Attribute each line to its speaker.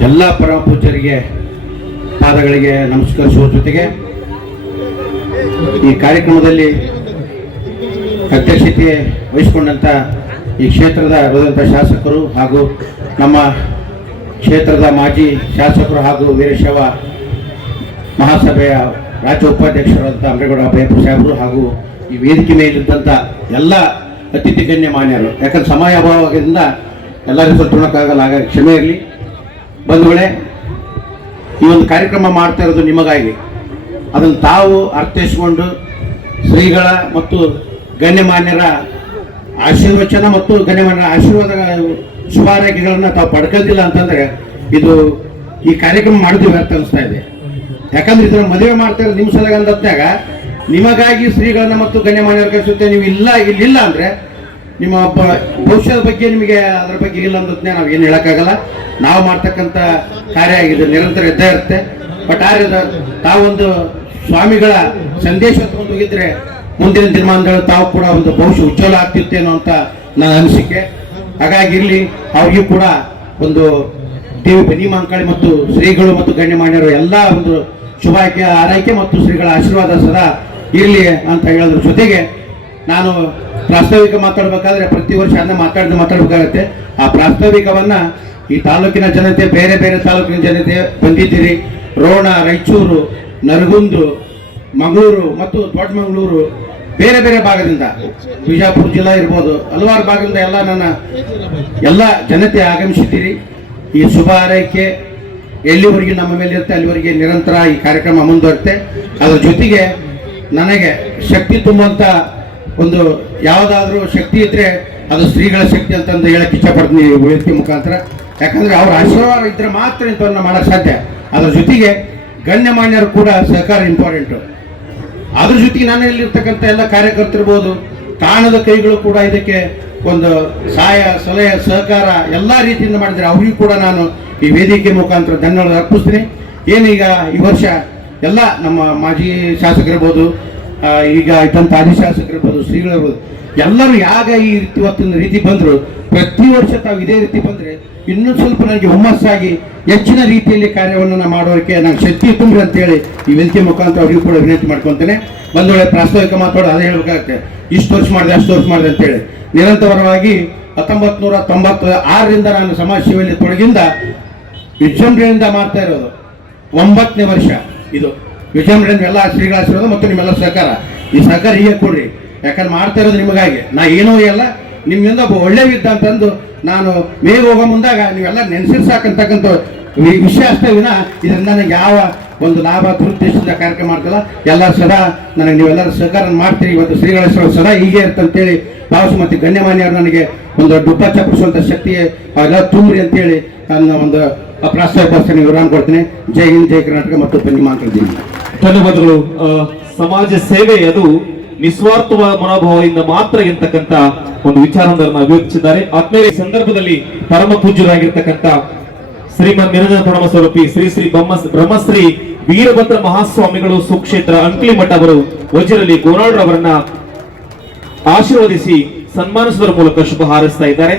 Speaker 1: ಎಲ್ಲ ಪರಮ ಪೂಜ್ಯರಿಗೆ ಪಾದಗಳಿಗೆ ನಮಸ್ಕರಿಸುವ ಜೊತೆಗೆ ಈ ಕಾರ್ಯಕ್ರಮದಲ್ಲಿ ಅಧ್ಯಕ್ಷತೆ ವಹಿಸಿಕೊಂಡಂಥ ಈ ಕ್ಷೇತ್ರದ ಇರುವಂಥ ಶಾಸಕರು ಹಾಗೂ ನಮ್ಮ ಕ್ಷೇತ್ರದ ಮಾಜಿ ಶಾಸಕರು ಹಾಗೂ ವೀರಶವ ಮಹಾಸಭೆಯ ರಾಜ್ಯ ಉಪಾಧ್ಯಕ್ಷರಾದಂಥ ಅಮರೇಗೌಡ ಅಭಯಪ್ಪ ಸಾಹೇಬರು ಹಾಗೂ ಈ ವೇದಿಕೆ ಮೇಲಿದ್ದಂಥ ಎಲ್ಲ ಅತಿಥಿ ಗಣ್ಯ ಮಾನ್ಯರು ಯಾಕಂದ್ರೆ ಸಮಯ ಅಭಾವದಿಂದ ಎಲ್ಲರಿಗೂ ತುಣಕ್ಕಾಗಲ್ಲ ಹಾಗಾಗಿ ಕ್ಷಮೆ ಇರಲಿ. ಬಂಧುಗಳೇ, ಈ ಒಂದು ಕಾರ್ಯಕ್ರಮ ಮಾಡ್ತಾ ಇರೋದು ನಿಮಗಾಗಿ. ಅದನ್ನು ತಾವು ಅರ್ಥೈಸಿಕೊಂಡು ಶ್ರೀಗಳ ಮತ್ತು ಗಣ್ಯಮಾನ್ಯರ ಆಶೀರ್ವಚನ ಮತ್ತು ಗಣ್ಯಮಾನ್ಯರ ಆಶೀರ್ವಾದ ಶುಭಾರೈಕೆಗಳನ್ನು ತಾವು ಪಡ್ಕೊಳ್ತಿಲ್ಲ ಅಂತಂದರೆ ಇದು ಈ ಕಾರ್ಯಕ್ರಮ ಮಾಡಿದ್ವಿ ವ್ಯರ್ಥ ಅನಿಸ್ತಾ ಇದೆ. ಯಾಕಂದ್ರೆ ಇದನ್ನು ಮದುವೆ ಮಾಡ್ತಾ ಇರೋದು ನಿಮ್ಮ ಸಲಗ ಅಂದತ್ನಾಗ ನಿಮಗಾಗಿ ಶ್ರೀಗಳನ್ನ ಮತ್ತು ಗಣ್ಯಮಾನ್ಯರ ಕಳಿಸುತ್ತೆ ನೀವು ಇಲ್ಲ, ಇಲ್ಲಿಲ್ಲ ಅಂದ್ರೆ ನಿಮ್ಮ ಭವಿಷ್ಯದ ಬಗ್ಗೆ ನಿಮಗೆ ಅದ್ರ ಬಗ್ಗೆ ಇಲ್ಲ ಅಂದ್ರೆ ನಾವು ಏನು ಹೇಳೋಕ್ಕಾಗಲ್ಲ. ನಾವು ಮಾಡ್ತಕ್ಕಂಥ ಕಾರ್ಯ ಇದು ನಿರಂತರ ಇದ್ದೇ ಇರುತ್ತೆ. ಬಟ್ ಆರ್ಯದ ತಾವೊಂದು ಸ್ವಾಮಿಗಳ ಸಂದೇಶ ತಗೊಂಡು ಹೋಗಿದ್ರೆ ಮುಂದಿನ ದಿನಮಾನಗಳು ತಾವು ಕೂಡ ಒಂದು ಭವಿಷ್ಯ ಉಜ್ವಲ ಆಗ್ತಿತ್ತೇನೋ ಅಂತ ನನ್ನ ಅನಿಸಿಕೆ. ಹಾಗಾಗಿ ಇರ್ಲಿ, ಅವ್ರಿಗೂ ಕೂಡ ಒಂದು ದೇವಿ ಬನ್ನಿ ಮಾಂಕಾಳಿ ಮತ್ತು ಶ್ರೀಗಳು ಮತ್ತು ಗಣ್ಯಮಾನ್ಯರು ಎಲ್ಲ ಒಂದು ಶುಭ ಆರೈಕೆ ಮತ್ತು ಶ್ರೀಗಳ ಆಶೀರ್ವಾದ ಸದಾ ಇರಲಿ ಅಂತ ಹೇಳೋದ್ರ ಜೊತೆಗೆ ನಾನು ಪ್ರಾಸ್ತಾವಿಕ ಮಾತಾಡಬೇಕಾದ್ರೆ ಪ್ರತಿ ವರ್ಷ ಅದನ್ನ ಮಾತಾಡಿದ ಮಾತಾಡಬೇಕಾಗತ್ತೆ. ಆ ಪ್ರಾಸ್ತಾವಿಕವನ್ನ ಈ ತಾಲೂಕಿನ ಜನತೆ, ಬೇರೆ ಬೇರೆ ತಾಲೂಕಿನ ಜನತೆ ಬಂದಿದ್ದೀರಿ. ರೋಣ, ರಾಯಚೂರು, ನರಗುಂದು, ಮಂಗಳೂರು ಮತ್ತು ದೊಡ್ಡಮಂಗಳೂರು, ಬೇರೆ ಬೇರೆ ಭಾಗದಿಂದ. ಬಿಜಾಪುರ ಜಿಲ್ಲಾ ಇರ್ಬೋದು, ಹಲವಾರು ಭಾಗದಿಂದ ಎಲ್ಲ ನನ್ನ ಎಲ್ಲ ಜನತೆ ಆಗಮಿಸಿದ್ದೀರಿ. ಈ ಶುಭ ಆರೈಕೆ ಎಲ್ಲಿವರೆಗೆ ನಮ್ಮ ಮೇಲೆ ಇರುತ್ತೆ, ಅಲ್ಲಿವರೆಗೆ ನಿರಂತರ ಈ ಕಾರ್ಯಕ್ರಮ ಮುಂದುವರುತ್ತೆ ಅದರ ಜೊತೆಗೆ ನನಗೆ ಶಕ್ತಿ ತುಂಬುವಂತ ಒಂದು ಯಾವುದಾದ್ರೂ ಶಕ್ತಿ ಇದ್ರೆ ಅದು ಸ್ತ್ರೀಗಳ ಶಕ್ತಿ ಅಂತಂದು ಹೇಳಕ್ಕೆ ಇಷ್ಟಪಡ್ತೀನಿ ವೇದಿಕೆ ಮುಖಾಂತರ. ಯಾಕಂದ್ರೆ ಅವ್ರ ಆಶೀರ್ವಾದ ಇದ್ದರೆ ಮಾತ್ರ ಇಂಥವ್ರನ್ನ ಮಾಡಕ್ ಸಾಧ್ಯ. ಅದ್ರ ಜೊತೆಗೆ ಗಣ್ಯಮಾನ್ಯರು ಕೂಡ ಸಹಕಾರ ಇಂಪಾರ್ಟೆಂಟು ಅದ್ರ ಜೊತೆಗೆ ನಾನು ನನ್ನಲ್ಲಿರ್ತಕ್ಕಂಥ ಎಲ್ಲ ಕಾರ್ಯಕರ್ತರಿರ್ಬೋದು, ತಾಣದ ಕೈಗಳು ಕೂಡ ಇದಕ್ಕೆ ಒಂದು ಸಹಾಯ, ಸಲಹೆ, ಸಹಕಾರ ಎಲ್ಲ ರೀತಿಯಿಂದ ಮಾಡಿದರೆ ಅವ್ರಿಗೂ ಕೂಡ ನಾನು ಈ ವೇದಿಕೆ ಮುಖಾಂತರ ಧನ್ಯವಾದ ಅರ್ಪಿಸ್ತೀನಿ. ಏನೀಗ ಈ ವರ್ಷ ಎಲ್ಲ ನಮ್ಮ ಮಾಜಿ ಶಾಸಕರಿರ್ಬೋದು ಈಗ ಇದ್ದಂಥ ಶ್ರೀಗಳು ಶ್ರೀಗಳಿರ್ಬೋದು ಎಲ್ಲರೂ ಯಾಗ ಈ ರೀತಿ ಇವತ್ತಿನ ರೀತಿ ಬಂದರು, ಪ್ರತಿ ವರ್ಷ ತಾವು ಇದೇ ರೀತಿ ಬಂದರೆ ಇನ್ನೂ ಸ್ವಲ್ಪ ನನಗೆ ಹುಮ್ಮಸ್ಸಾಗಿ ಹೆಚ್ಚಿನ ರೀತಿಯಲ್ಲಿ ಕಾರ್ಯವನ್ನು ನಾನು ಮಾಡೋದಕ್ಕೆ ನಾನು ಶಕ್ತಿ ತುಂಬ್ರಿ ಅಂತೇಳಿ ಈ ವೇದಿಕೆ ಮುಖಾಂತರ ಅವರಿಗೂ ಕೂಡ ವಿನಂತಿ ಮಾಡ್ಕೊತೇನೆ. ಬಂದೊಳ್ಳೆ ಪ್ರಾಸ್ತಾವಿಕ ಮಾತಾಡೋ ಅದೇ ಹೇಳ್ಬೇಕಾಗತ್ತೆ. ಇಷ್ಟು ವರ್ಷ ಮಾಡಿದೆ, ಅಷ್ಟು ವರ್ಷ ಮಾಡಿದೆ ಅಂತೇಳಿ. ನಿರಂತರವಾಗಿ ಹತ್ತೊಂಬತ್ತು ನೂರ ತೊಂಬತ್ತ ಆರರಿಂದ ನಾನು ಸಮಾಜ ಸೇವೆಯಲ್ಲಿ ತೊಡಗಿಂದ ವಿಜೃಂಭಣೆಯಿಂದ ಮಾಡ್ತಾ ಇರೋದು. ಒಂಬತ್ತನೇ ವರ್ಷ ಇದು. ವಿಜೃಂಭಣೆಯಿಂದ ಎಲ್ಲ ಶ್ರೀಗಳ ಆಶೀರ್ವಾದ ಮತ್ತು ನಿಮ್ಮೆಲ್ಲ ಸಹಕಾರ. ಈ ಸಹಕಾರ ಹೀಗೆ ಕೊಡ್ರಿ. ಯಾಕಂದ್ರೆ ಮಾಡ್ತಾ ಇರೋದು ನಿಮಗಾಗಿ. ನಾ ಏನೂ ಇಲ್ಲ. ನಿಮ್ಮಿಂದ ಒಬ್ಬ ಒಳ್ಳೆ ವಿದ್ದ ಅಂತಂದು ನಾನು ಮೇಗೆ ಹೋಗೋ ಮುಂದಾಗ ನೀವೆಲ್ಲ ನೆನೆಸಿರ್ ಸಾಕಂತಕ್ಕಂಥ ಈ ವಿಷಯ ಅಷ್ಟೇ ವಿನ ಇದರಿಂದ ನನಗೆ ಯಾವ ಒಂದು ಲಾಭ ದುರುದ್ದೇಶದಿಂದ ಕಾರ್ಯಕ್ರಮ ಮಾಡ್ತಲ್ಲ. ಎಲ್ಲ ಸದಾ ನನಗೆ ನೀವೆಲ್ಲರೂ ಸಹಕಾರ ಮಾಡ್ತೀರಿ. ಇವತ್ತು ಶ್ರೀಗಳ ಸದಾ ಹೀಗೆ ಇರ್ತಂತೇಳಿ ಭಾವಿಸಿ ಮತ್ತು ಗಣ್ಯಮಾನ್ಯರು ನನಗೆ ಒಂದು ಡುಬ್ಬ ಚಪ್ಪಿಸುವಂಥ ಶಕ್ತಿ ಅವೆಲ್ಲ ತುಂಬ್ರಿ ಅಂತೇಳಿ ನನ್ನ ಒಂದು ಪ್ರಾಸ್ತಾವಿಕ ಭಾಷಣ ವಿವರಣೆ ಕೊಡ್ತೀನಿ. ಜೈ ಹಿಂದ್, ಜೈ ಕರ್ನಾಟಕ ಮತ್ತು ಬನ್ನಿ
Speaker 2: ಧನ್ಯವಾದಗಳು. ಸಮಾಜ ಸೇವೆ ಅದು ನಿಸ್ವಾರ್ಥ ಮನೋಭಾವದಿಂದ ಮಾತ್ರ ಎಂತಕ್ಕಂತ ಒಂದು ವಿಚಾರವನ್ನು ಅಭಿವೃದ್ಧಿಸಿದ್ದಾರೆ ಆತ್ಮೇಲೆ ಸಂದರ್ಭದಲ್ಲಿ ಪರಮ ಪೂಜ್ಯರಾಗಿರ್ತಕ್ಕಂಥ ಶ್ರೀಮನ್ ನಿರಂಜನ ಪರಮ ಸ್ವರೂಪಿ ಶ್ರೀ ಶ್ರೀ ಬ್ರಹ್ಮ ಬ್ರಹ್ಮಶ್ರೀ ವೀರಭದ್ರ ಮಹಾಸ್ವಾಮಿಗಳು ಸುಕ್ಷೇತ್ರ ಅಂಕ್ಲಿಮಠ ಅವರು ವಜ್ರಲಿ ಗೋನಾಳ್ರವರನ್ನ ಆಶೀರ್ವದಿಸಿ ಸನ್ಮಾನಿಸುವುದರ ಮೂಲಕ ಶುಭ ಹಾರೈಸ್ತಾ ಇದ್ದಾರೆ.